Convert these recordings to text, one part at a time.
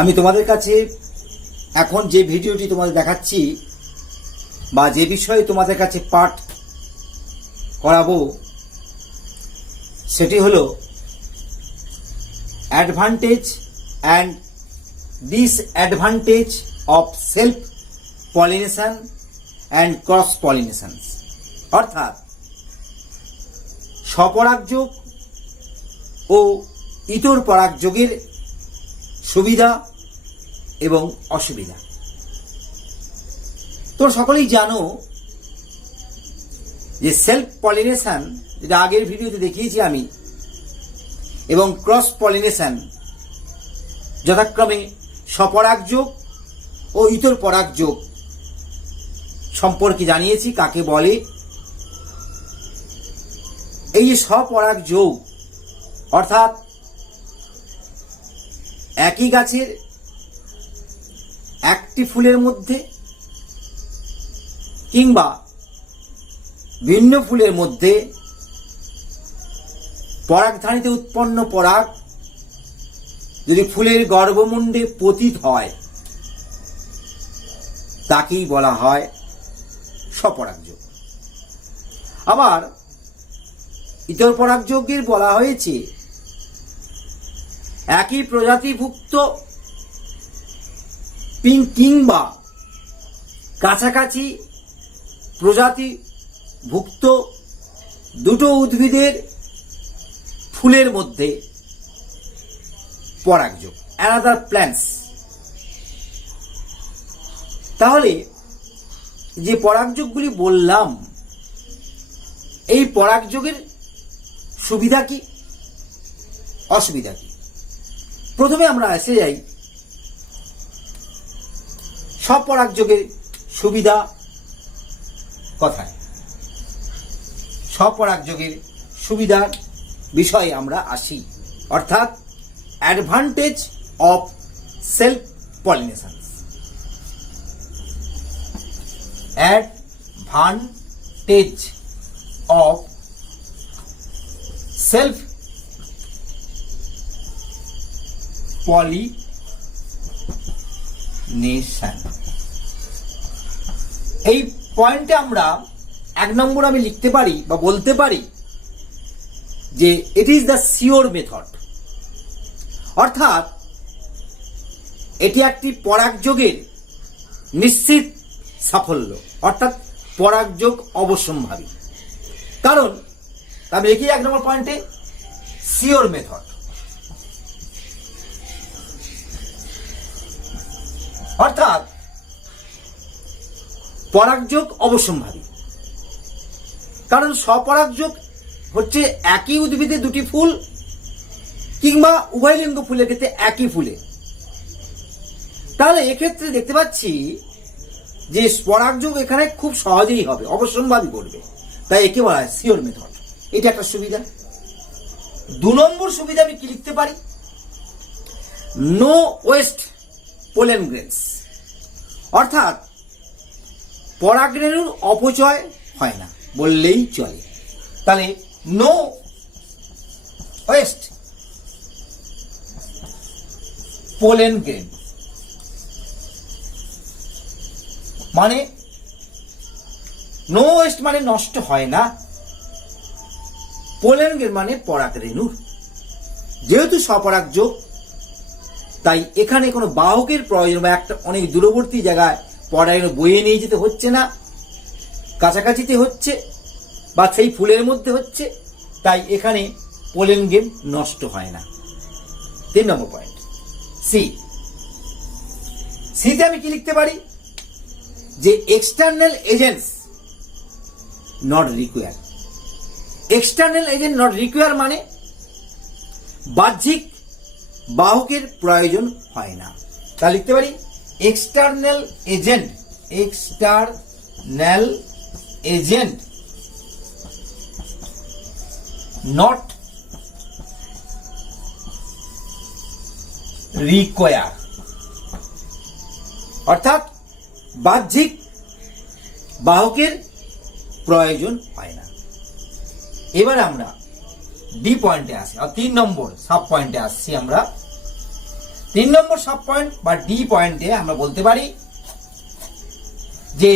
আমি তোমাদের কাছে এখন যে ভিডিওটি তোমাদের দেখাচ্ছি বা যে বিষয়ে তোমাদের কাছে পাঠ করাবো সেটি হলো advantage and disadvantage of self pollination and cross pollination, অর্থাৎ স্বপরাগযোগ ও ইতর পরাগযোগের সুবিধা এবং অসুবিধা। তোমরা সকলেই জানো যে সেলফ পলিনেশন, যেটা আগের ভিডিওতে দেখিয়েছি আমি, এবং ক্রস পলিনেশন যথাক্রমে স্বপরাগযোগ ও ইতর পরাগযোগ সম্পর্কে জানিয়েছি কাকে বলে। এই যে স্বপরাগযোগ অর্থাৎ একই গাছের একটি ফুলের মধ্যে কিংবা ভিন্ন ফুলের মধ্যে পরাগধানীতে উৎপন্ন পরাগ যদি ফুলের গর্ভমুণ্ডে পতিত হয় তাকেই বলা হয় স্বপরাগযোগ। আবার ইতর পরাগযোগের বলা হয়েছে একই প্রজাতিভুক্ত কিংবা কাছাকাছি প্রজাতিভুক্ত দুটো উদ্ভিদের ফুলের মধ্যে পরাগযোগ, অ্যানাদার প্ল্যান্টস। তাহলে যে পরাগযোগগুলি বললাম, এই পরাগযোগের সুবিধা কি, অসুবিধা কি? প্রথমে আমরা এসে যাই স্বপরাগযোগের সুবিধা কথায়। স্বপরাগযোগের সুবিধার বিষয়ে আমরা আসি, অর্থাৎ advantage of self pollination. Advantage of self pollination. এই পয়েন্টে আমরা 1 নম্বর আমি লিখতে পারি বা বলতে পারি যে it is the sure method, অর্থাৎ এটি একটি পরাগযোগের নিশ্চিত সাফল্য, অর্থাৎ পরাগযোগ অবশ্যম্ভাবী। কারণ আমি লিখি 1 নম্বর পয়েন্টে সিওর মেথড, অর্থাৎ পরাগযোগ অবশ্যম্ভাবী। কারণ স্বপরাগযোগ হচ্ছে একই উদ্ভিদে দুটি ফুল কিংবা উভয় লিঙ্গ ফুলের ক্ষেত্রে একই ফুলে। তাহলে এক্ষেত্রে দেখতে পাচ্ছি যে পরাগযোগ এখানে খুব সহজেই হবে, অবশ্যম্ভাবী করবে, তাই একে বলা হয় সিওর মেথড। এটা একটা সুবিধা। 2 নম্বর সুবিধা আমি কি লিখতে পারি? নো ওয়েস্ট পোলেন গ্রেনস, অর্থাৎ পরাগরেণুর অপচয় হয় না বললেই চলে। তাহলে নো ওয়েস্ট পোলেন গ্রেন মানে নো ওয়েস্ট মানে নষ্ট হয় না, পোলেন গ্রেন মানে পরাগরেণুর। যেহেতু স্বপরাগযোগ, তাই এখানে কোনো বাহকের প্রয়োজন বা একটা অনেক দূরবর্তী জায়গায় পরাগরেণু বয়ে নিয়ে যেতে হচ্ছে না, কাছাকাছিতে হচ্ছে বা সেই ফুলের মধ্যে হচ্ছে, তাই এখানে পোলেন গ্রেন নষ্ট হয় না। 3 নম্বর পয়েন্ট সিতে আমি কি লিখতে পারি? যে external agents not require. External agent not require মানে বাহ্যিক বাহকের প্রয়োজন হয় না। তা লিখতে পারি এক্সটার্নাল এজেন্ট নট রিকোয়ার, অর্থাৎ বাহ্যিক বাহকের প্রয়োজন হয় না। এবার আমরা ডি পয়েন্টে আসি, আর 3 নম্বর সাব পয়েন্টে আসছি আমরা। 3 নম্বর সাব পয়েন্ট বা ডি পয়েন্টে আমরা বলতে পারি যে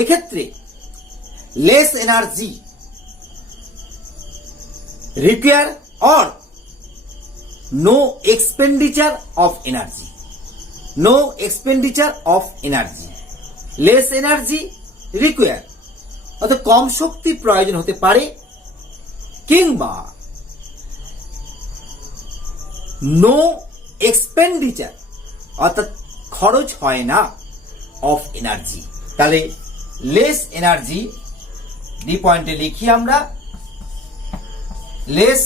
এক্ষেত্রে less energy require or no expenditure of energy, no expenditure of energy, less energy require অর্থাৎ কম শক্তি প্রয়োজন হতে পারে কিংবা নো এক্সপেন্ডিচার অর্থাৎ খরচ হয় না অফ এনার্জি। তাহলে লেস এনার্জি ডি পয়েন্টে লিখি আমরা less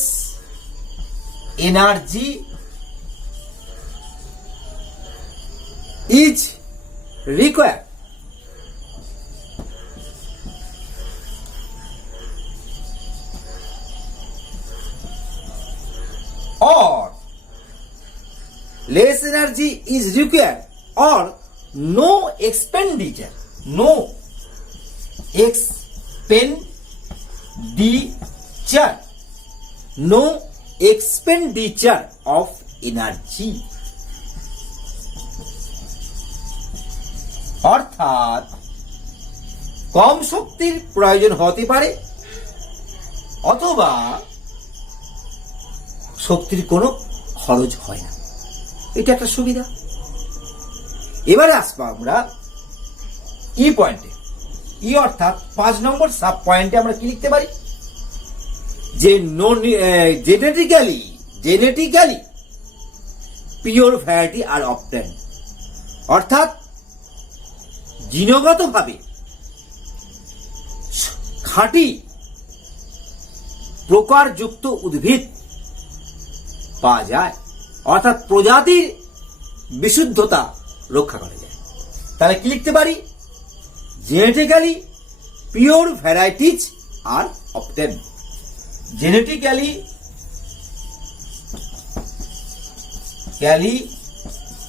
energy is required or less energy is required or no expenditure no expenditure of energy অর্থাৎ কম শক্তির প্রয়োজন হতে পারে অথবা শক্তির কোনো খরচ হয় না। এটা একটা সুবিধা। এবারে আসবো আমরা ই পয়েন্টে। ই অর্থাৎ 5 নম্বর সাব পয়েন্টে আমরা কি লিখতে পারি যে জেনেটিক্যালি পিওর ভ্যারাইটি আর অবটেন অর্থাৎ জিনগতভাবে খাঁটি প্রকারযুক্ত উদ্ভিদ পাওয়া যায় অর্থাৎ প্রজাতির বিশুদ্ধতা রক্ষা করা যায়। তাহলে কি লিখতে পারি genetically pure varieties are obtain. genetically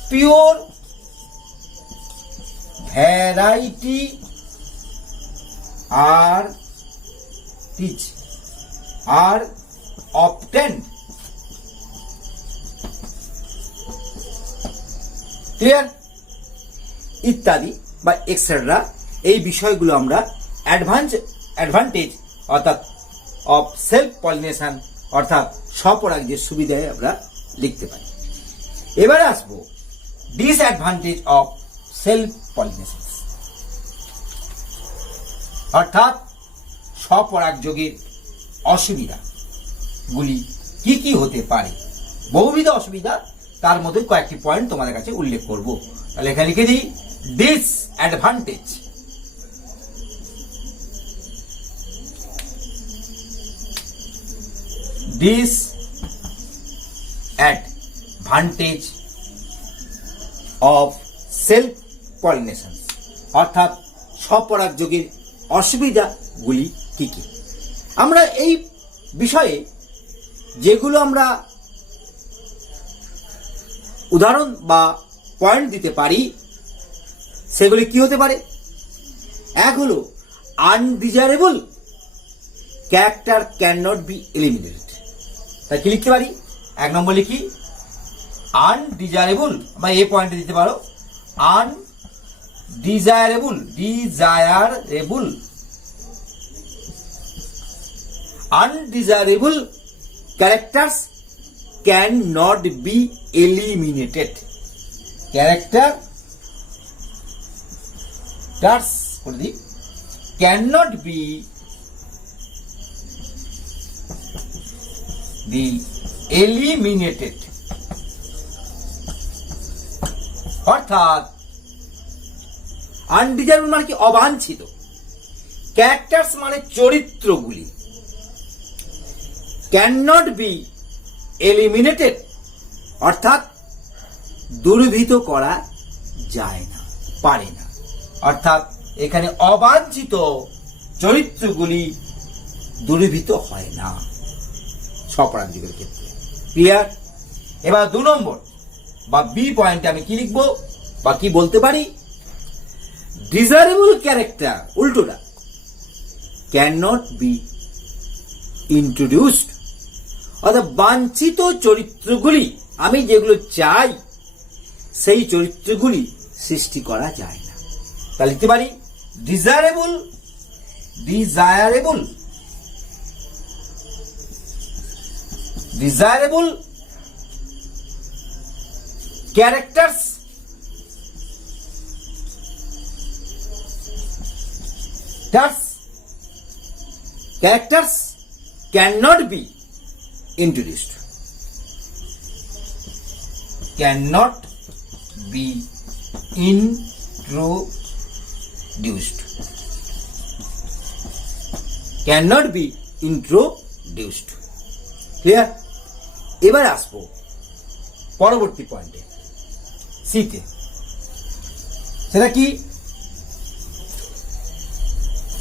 pure variety are obtained clear ইত্যাদি বা এক্সেট্রা এই বিষয়গুলো আমরা অ্যাডভান্টেজ অর্থাৎ অফ সেলফ পলিনেশন অর্থাৎ স্বপরাগের সুবিধায় আমরা লিখতে পারি। এবারে আসবো ডিসঅ্যাডভান্টেজ অফ সেলফ পলিনেশন অর্থাৎ স্বপরাগযোগের অসুবিধাগুলি কি কি হতে পারে। বহুবিধ অসুবিধা, তার মধ্যে কয়েকটি পয়েন্ট তোমাদের কাছে উল্লেখ করব। তাহলে এখানে লিখে দিই disadvantage. disadvantage of self pollination অর্থাৎ স্বপরাগযোগের অসুবিধাগুলি কি কি। আমরা এই বিষয়ে যেগুলো আমরা উদাহরণ বা পয়েন্ট দিতে পারি সেগুলি কি হতে পারে। এক হলো undesirable character can not be eliminated. তাই কি লিখতে পারি, 1 নম্বর লিখি আনডিজায়ারেবল, বা এই পয়েন্টে দিতে পারো undesirable characters can not be eliminated. Characters can not be eliminated অর্থাৎ আনডিজায়ারেবল মানে কি, অবাঞ্ছিত। ক্যারেক্টার্স মানে চরিত্রগুলি, ক্যান নট বি এলিমিনেটেড অর্থাৎ দূরীভূত করা যায় না, পারে না। অর্থাৎ এখানে অবাঞ্ছিত চরিত্রগুলি দূরীভূত হয় না স্বপরাগযোগের ক্ষেত্রে। ক্লিয়ার। এবার 2 নম্বর বা বি পয়েন্টে আমি কি লিখবো বা কি বলতে পারি, ডিজায়ারেবল ক্যারেক্টার উল্টোটা ক্যান নট বি ইন্ট্রোডিউসড অর্থাৎ বাঞ্ছিত চরিত্রগুলি আমি যেগুলো চাই সেই চরিত্রগুলি সৃষ্টি করা যায় না। তা লিখতে পারি desirable desirable desirable characters characters cannot be introduced. Cannot be introduced. Cannot be introduced. Clear? এবার আসবো পরবর্তী পয়েন্টে, সিতে। সেটা কি?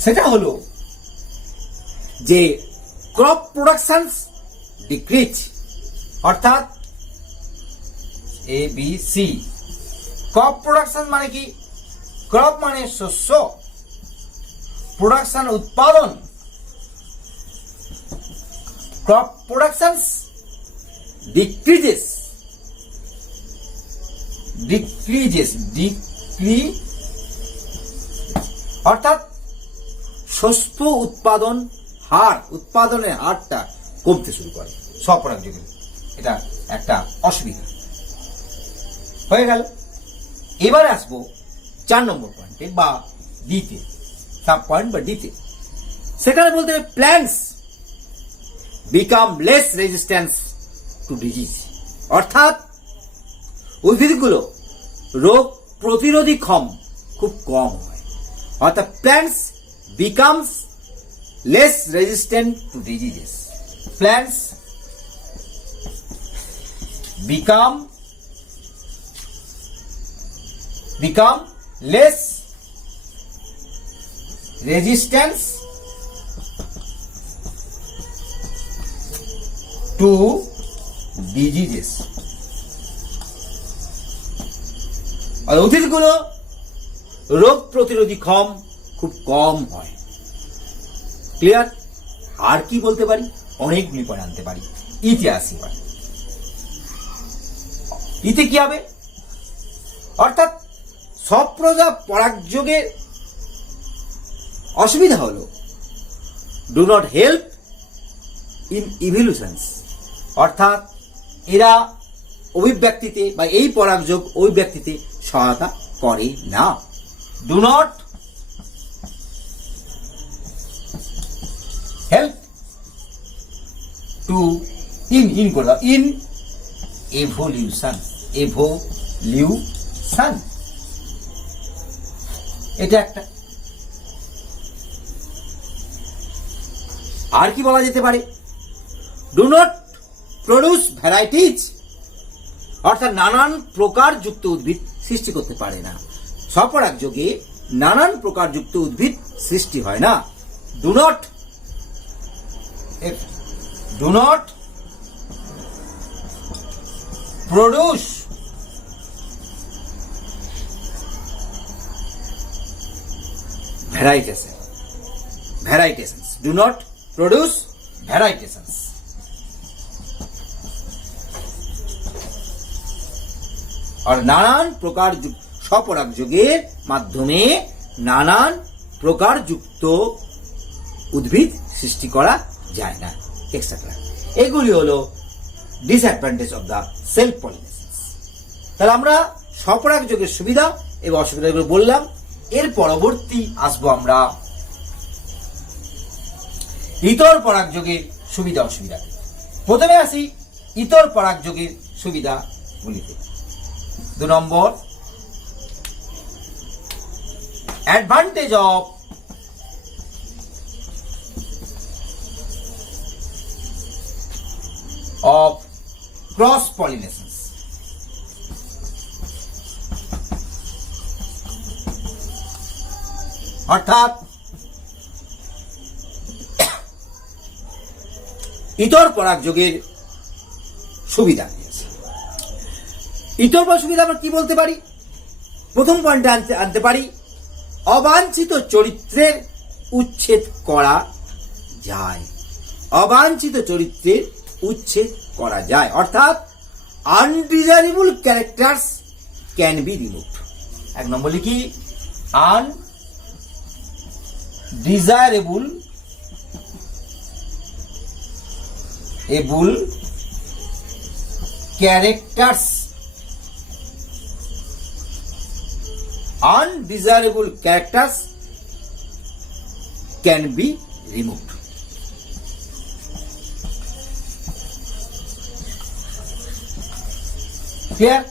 সেটা হলো যে ক্রপ প্রোডাকশন ডিক্রিজ, অর্থাৎ ABC। ক্রপ প্রোডাকশন মানে কি? ক্রপ মানে শস্য, প্রোডাকশন উৎপাদন। ক্রপ প্রোডাকশন ডিক্রিজেস অর্থাৎ শস্য উৎপাদনের হারটা কমতে শুরু করে স্বপরাগযোগে। এটা একটা অসুবিধা হয়ে গেল। এবারে আসবো 4 নম্বর পয়েন্টে বা ডিতে, সাব পয়েন্ট বা ডিতে। সেখানে বলতে হবে plants become less resistance to disease, অর্থাৎ উদ্ভিদগুলো রোগ প্রতিরোধী ক্ষম খুব কম হয়। অর্থাৎ plants becomes less resistant to diseases. Plants become less resistant to diseases. আর উদ্ভিদগুলো রোগ প্রতিরোধী ক্ষম খুব কম হয়। ক্লিয়ার? আর কি বলতে পারি? অনেকগুলি পয়েন্ট আনতে পারি। ইতে আসি, ইতে কি হবে? অর্থাৎ স্বপ্রজা পরাগযোগের অসুবিধা হলো ডু নট হেল্প ইন ইভলিউশনস, অর্থাৎ এরা অভিব্যক্তিতে বা এই পরাগযোগ অভিব্যক্তিতে সহায়তা করে না। Do not help to in করে দাও, ইন এভলিউশন। এটা একটা। আর কি বলা যেতে পারে? ডু নট প্রডিউস ভ্যারাইটিজ, অর্থাৎ নানান প্রকার যুক্ত উদ্ভিদ সৃষ্টি করতে পারে না। স্বপরাগযোগে নানান প্রকার যুক্ত উদ্ভিদ সৃষ্টি হয় না। Do not produce varieties. Do not produce varieties. আর নানান প্রকার স্বপরাগযোগের মাধ্যমে নানান প্রকার যুক্ত উদ্ভিদ সৃষ্টি করা যায় না, এক্সেট্রা। এগুলি হলো disadvantage of the self pollination. তাহলে আমরা স্বপরাগযোগের সুবিধা এবং অসুবিধাগুলো বললাম। এর পরবর্তী আসবো আমরা ইতর পরাগযোগের সুবিধা অসুবিধা। প্রথমে আসি ইতর পরাগযোগের সুবিধাগুলিতে। 2 নম্বর, অ্যাডভান্টেজ of cross pollinations। অর্থাৎ ইতর পরাগযোগের সুবিধা। ইতর সুবিধা আমরা কি বলতে পারি? প্রথম পয়েন্টে আনতে পারি অবাঞ্ছিত চরিত্রের উচ্ছেদ করা যায়। অবাঞ্ছিত চরিত্রের উচ্ছেদ করা যায়, অর্থাৎ undesirable characters can be removed. এক নম্বর লিখি undesirable characters undesirable characters can be removed. Clear?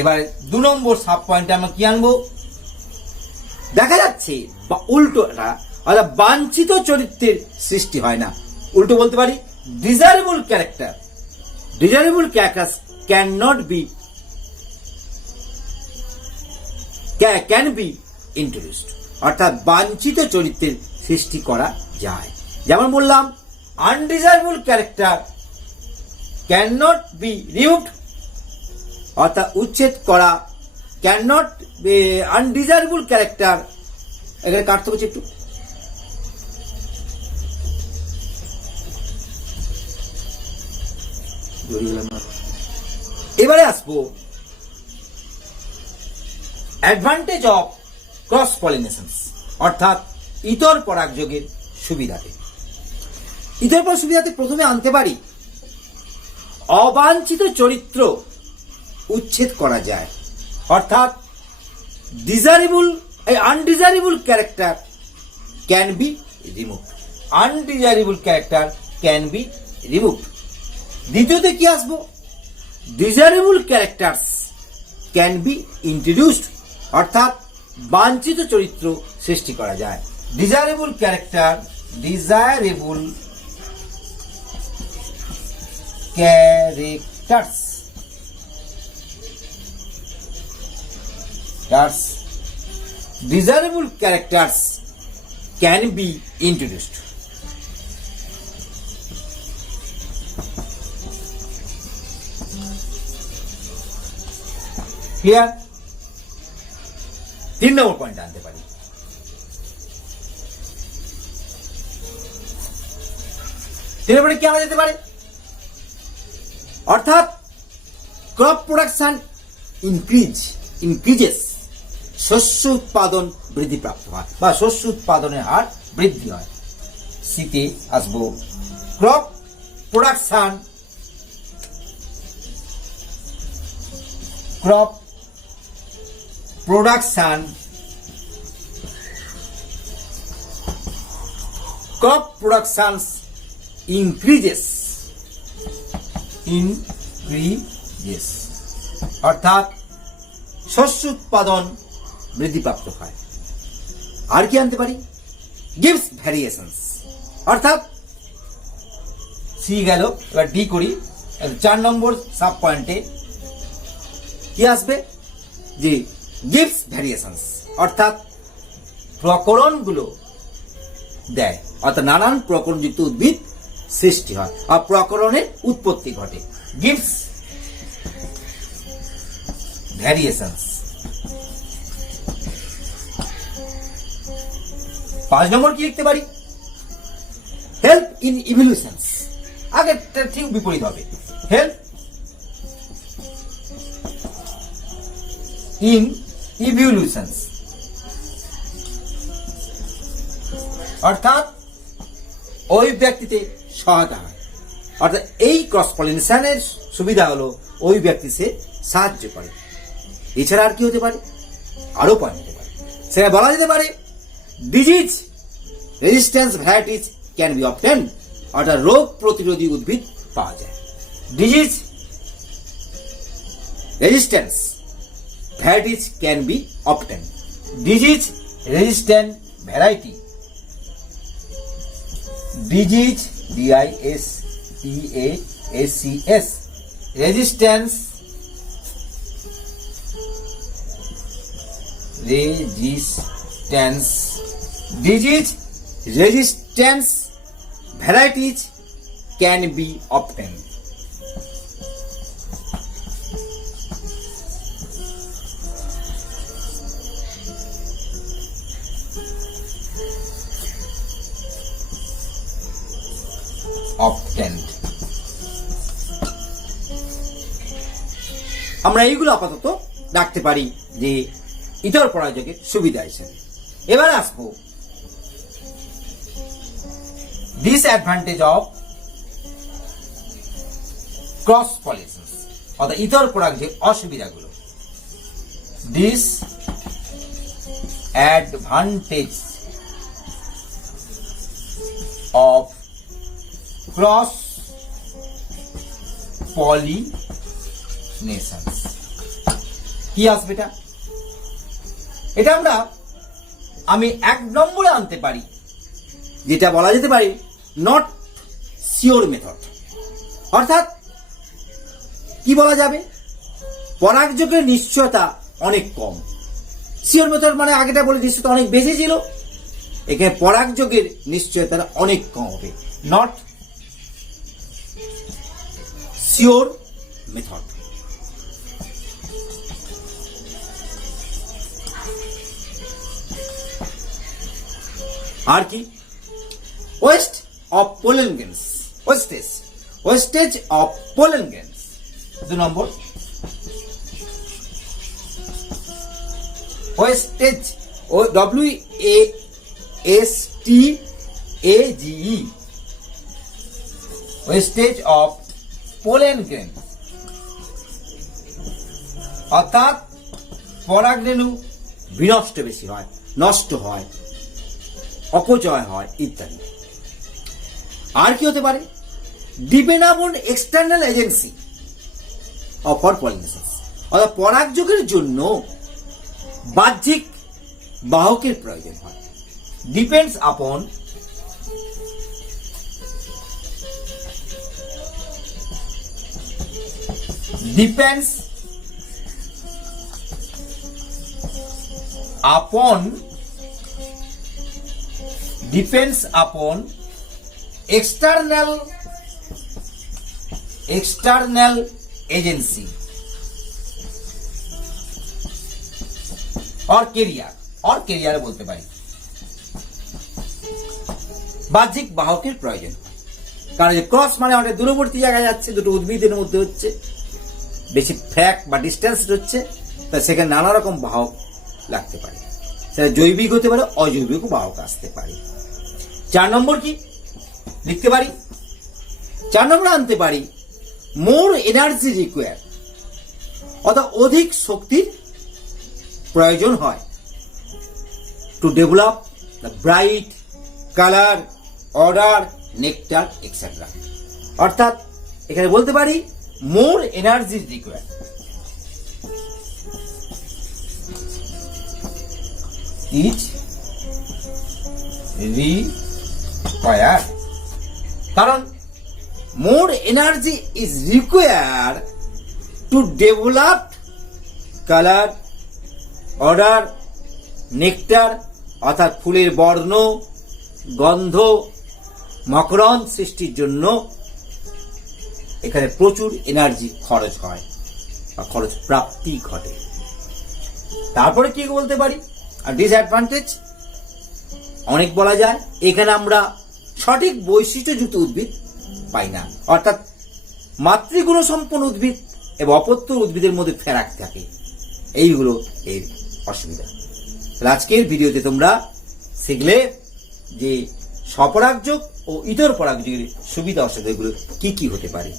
এবারে 2 নম্বর সাব পয়েন্টে আমরা কি আনবো? দেখা যাচ্ছে বা উল্টোটা, অর্থাৎ বাঞ্ছিত চরিত্রের সৃষ্টি হয় না। উল্টো বলতে পারি desirable characters can be introduced, অর্থাৎ বাঞ্ছিত চরিত্রের সৃষ্টি করা যায়। যেমন বললাম undesirable character can not be removed, অর্থাৎ উচ্ছেদ করা, ক্যান নট আনডিজায়ারেবল ক্যারেক্টার, এখানে কাটতে হচ্ছে একটু। এবারে আসবো অ্যাডভান্টেজ অফ ক্রস পলিনেশন, অর্থাৎ ইতর পরাগযোগের সুবিধাতে। ইতর পরাগ সুবিধাতে প্রথমে আনতে পারি অবাঞ্ছিত চরিত্র উচ্ছেদ করা যায়, অর্থাৎ undesirable character can be removed. Undesirable character can be removed. দ্বিতীয়তে কি আসবো? Desirable characters can be introduced, অর্থাৎ বাঞ্ছিত চরিত্র সৃষ্টি করা যায়। Desirable characters can be introduced. Clear? 3 number point আনতে পারি। এরপরে কি আনা যেতে পারে? অর্থাৎ ক্রপ প্রোডাকশন ইনক্রিজেস, শস্য উৎপাদন বৃদ্ধিপ্রাপ্ত হয় বা শস্য উৎপাদনের হার বৃদ্ধি হয়। সিতে আসবো ক্রপ প্রোডাকশন increases, অর্থাৎ শস্য উৎপাদন বৃদ্ধিপ্রাপ্ত হয়। আর কি আনতে পারি? গিভস ভ্যারিয়েশনস, অর্থাৎ সি গেল। এবার ডি করি। 4 নম্বর সাব পয়েন্টে কি আসবে? যে গিভস ভ্যারিয়েশনস, অর্থাৎ প্রকরণগুলো দেয়, অর্থাৎ নানান প্রকরণযুক্ত উদ্ভিদ সৃষ্টি হয় আর প্রকরণের উৎপত্তি ঘটে। Gives variations. 5 নম্বর কি লিখতে পারি? Help in ইভলিউশনস। আগেরটা ঠিক বিপরীত হবে। হেল্প ইন ইভলিউশনস, অর্থাৎ ওই ব্যক্তিতে সহায়তা হয়। অর্থাৎ এই ক্রস পলিনেশনের সুবিধা হলো ওই ব্যক্তি সে সাহায্য করে। এছাড়া আর কি হতে পারে? আরো পয়েন্ট হতে পারে। সেটা বলা যেতে পারে disease resistance varieties can be obtained, অর্থাৎ রোগ প্রতিরোধী উদ্ভিদ পাওয়া যায়। Disease resistance varieties can be obtained. Disease resistant variety, disease DISEASES, resistance disease resistance varieties can be obtained. আমরা এইগুলো আপাতত রাখতে পারি যে ইতর পরাগযোগের সুবিধা হিসেবে। এবার আসবো ডিসঅ্যাডভান্টেজ অফ ক্রস পলিনেশন, অর্থাৎ ইতর পরাগযোগের অসুবিধাগুলো। ডিসঅ্যাডভান্টেজ অফ ক্রস পলিনেশন কি আসবে? এটা আমি 1 নম্বরে আনতে পারি, যেটা বলা যেতে পারে নট সিওর মেথড। অর্থাৎ কি বলা যাবে, পরাগযোগের নিশ্চয়তা অনেক কম। সিওর মেথড মানে আগেটা বলে নিশ্চয়তা অনেক বেশি ছিল, এখানে পরাগযোগের নিশ্চয়তা অনেক কম হবে, নট সিওর মেথড। আর কি, waste of pollen grains, wastage of pollen grains. 2 number, wastage, WASTAGE, wastage of pollen grain, অর্থাৎ পরাগরেণু বিনষ্ট বেশি হয়, নষ্ট হয়, অপচয় হয় ইত্যাদি। আর কি হতে পারে, ডিপেন্ড আপন external agency of for pollination, অর্থাৎ পরাগযোগের জন্য বাহ্যিক বাহকের প্রয়োজন হয়। Depends upon external agency or carrier বলতে পারি। বাহ্যিক বাহকের প্রয়োজন, কারণ ক্রস মানে অনেক দূরবর্তী জায়গায় যাচ্ছে, দুটো উদ্ভিদের মধ্যে হচ্ছে, বেশি ফ্যাক বা ডিস্টেন্স হচ্ছে, তাই সেখানে নানা রকম বাহক লাগতে পারে, সেটা জৈবিক হতে পারে, অজৈবিক বাহক আসতে পারে। 4 নম্বর কি লিখতে পারি, 4 নম্বর আনতে পারি মোর এনার্জি রিকোয়ার, অর্থাৎ অধিক শক্তির প্রয়োজন হয় to develop the bright colour, order, nectar etcetera. অর্থাৎ এখানে বলতে পারি মোর এনার্জি রিকোয়ার, কারণ মোর energy is require to develop colour, order, nectar, অর্থাৎ ফুলের বর্ণ, গন্ধ, মকরন্দ সৃষ্টির জন্য এখানে প্রচুর এনার্জি খরচ হয় বা খরচ প্রাপ্তি ঘটে। তারপরে কি বলতে পারি, আর ডিসঅ্যাডভান্টেজ অনেক বলা যায়, এখানে আমরা সঠিক বৈশিষ্ট্যযুক্ত উদ্ভিদ পাই না, অর্থাৎ মাতৃগুণ সম্পন্ন উদ্ভিদ এবং অপত্য উদ্ভিদের মধ্যে ফেরাক থাকে, এইগুলো এর অসুবিধা। আজকের ভিডিওতে তোমরা শিখলে যে স্বপরাগযোগ ও ইতর পরাগযোগের সুবিধা অসুবিধাগুলো কি কি হতে পারে।